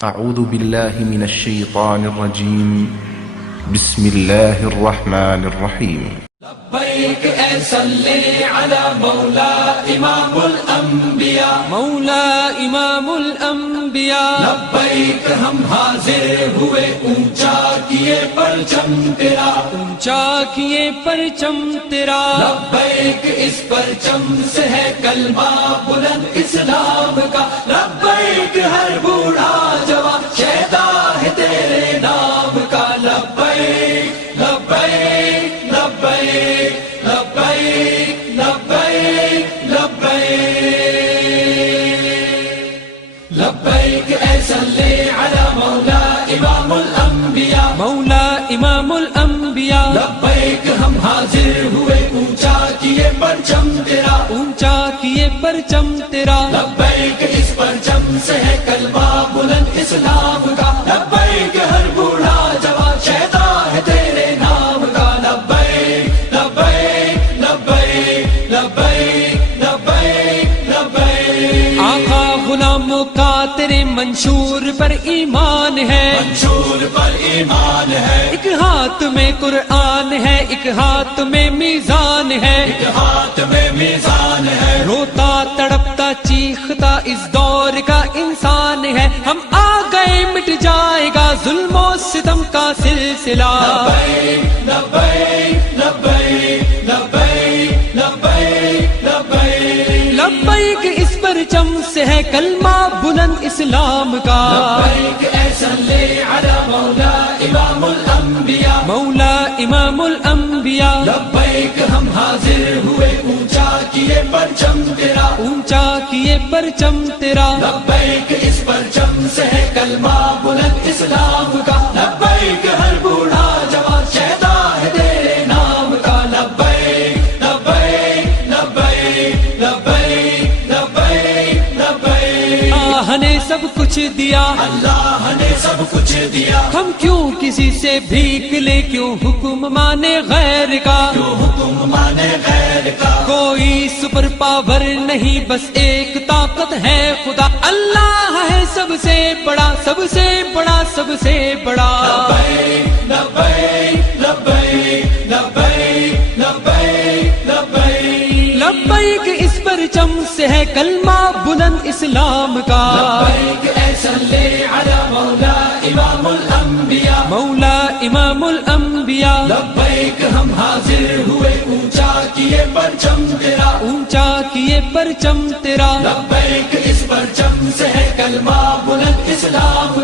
أعوذ بالله من الشيطان الرجيم بسم الله الرحمن الرحيم لبيك اے صلی علی مولا امام الانبیاء مولا امام الانبیاء لبیک ہم حاضر ہوئے اونچا کیے پرچم تیرا اونچا کیے پرچم تیرا لبیک اس پرچم سے ہے کلمہ بلند اسلام کا لبیک ہر بوڑھا جوان شیدا ہے تیرے نام کا لبیک لبیک لبیک لبیک لبیک لبیک لبیک اے صلی علی مولا امام الانبیاء مولا امام الانبیاء لبیک ہم حاضر ہوئے اونچا کیے پرچم تیرا اونچا کیے پرچم تیرا لبیک اس پرچم سے ہے کلمہ بلند اسلام کا لبیک ہر بوڑھا جوان شیدا ہے تیرے نام کا لبیک لبیک لبیک لبیک لبیک لبیک آقا غلاموں کا تیرے منشور پر ایمان ہے منشور پر ایمان ہے ایک ہاتھ میں قرآن ہے ایک ہاتھ میں میزان ہے ایک ہاتھ میں میزان ہے روتا تڑپتا چیختا اس دور کا انسان ہے ہم آ گئے مٹ جائے گا ظلم و ستم کا سلسلہ لبیک لبیک لبیک لبیک لبیک لبیک لبیک اس پرچم سے ہے کلمہ بلند اسلام کا لبیک اے صلی علی مولا امام الانبیاء مولا امام الانبیاء لبیک ہم حاضر ہوئے اونچا کیے پرچم تیرا اونچا کیے پرچم تیرا لبیک اس پرچم سے ہے کلمہ بلند اسلام کا لبیک ہر بوڑھا جوان شیدا ہے تیرے نام کا لبیک لبیک لبیک لبیک لبیک لبیک اللہ نے سب کچھ دیا اللہ نے سب کچھ دیا ہم کیوں کسی سے بھیک لے کیوں حکم مانے غیر کا جو حکم مانے غیر کا کوئی سپر پاور نہیں بس ایک طاقت ہے خدا اللہ ہے سب سے بڑا سب سے بڑا سب سے بڑا لبیک لبیک لبیک لبیک لبیک لبیک لبیک اس پرچم سے ہے کلمہ بلند اسلام کا لبیک اے صلی علی مولا امام الانبیاء مولا امام الانبیاء لبیک ہم حاضر ہوئے اونچا کیے پرچم تیرا اونچا کیے پرچم تیرا لبیک اس پرچم سے ہے کلمہ بلند اسلام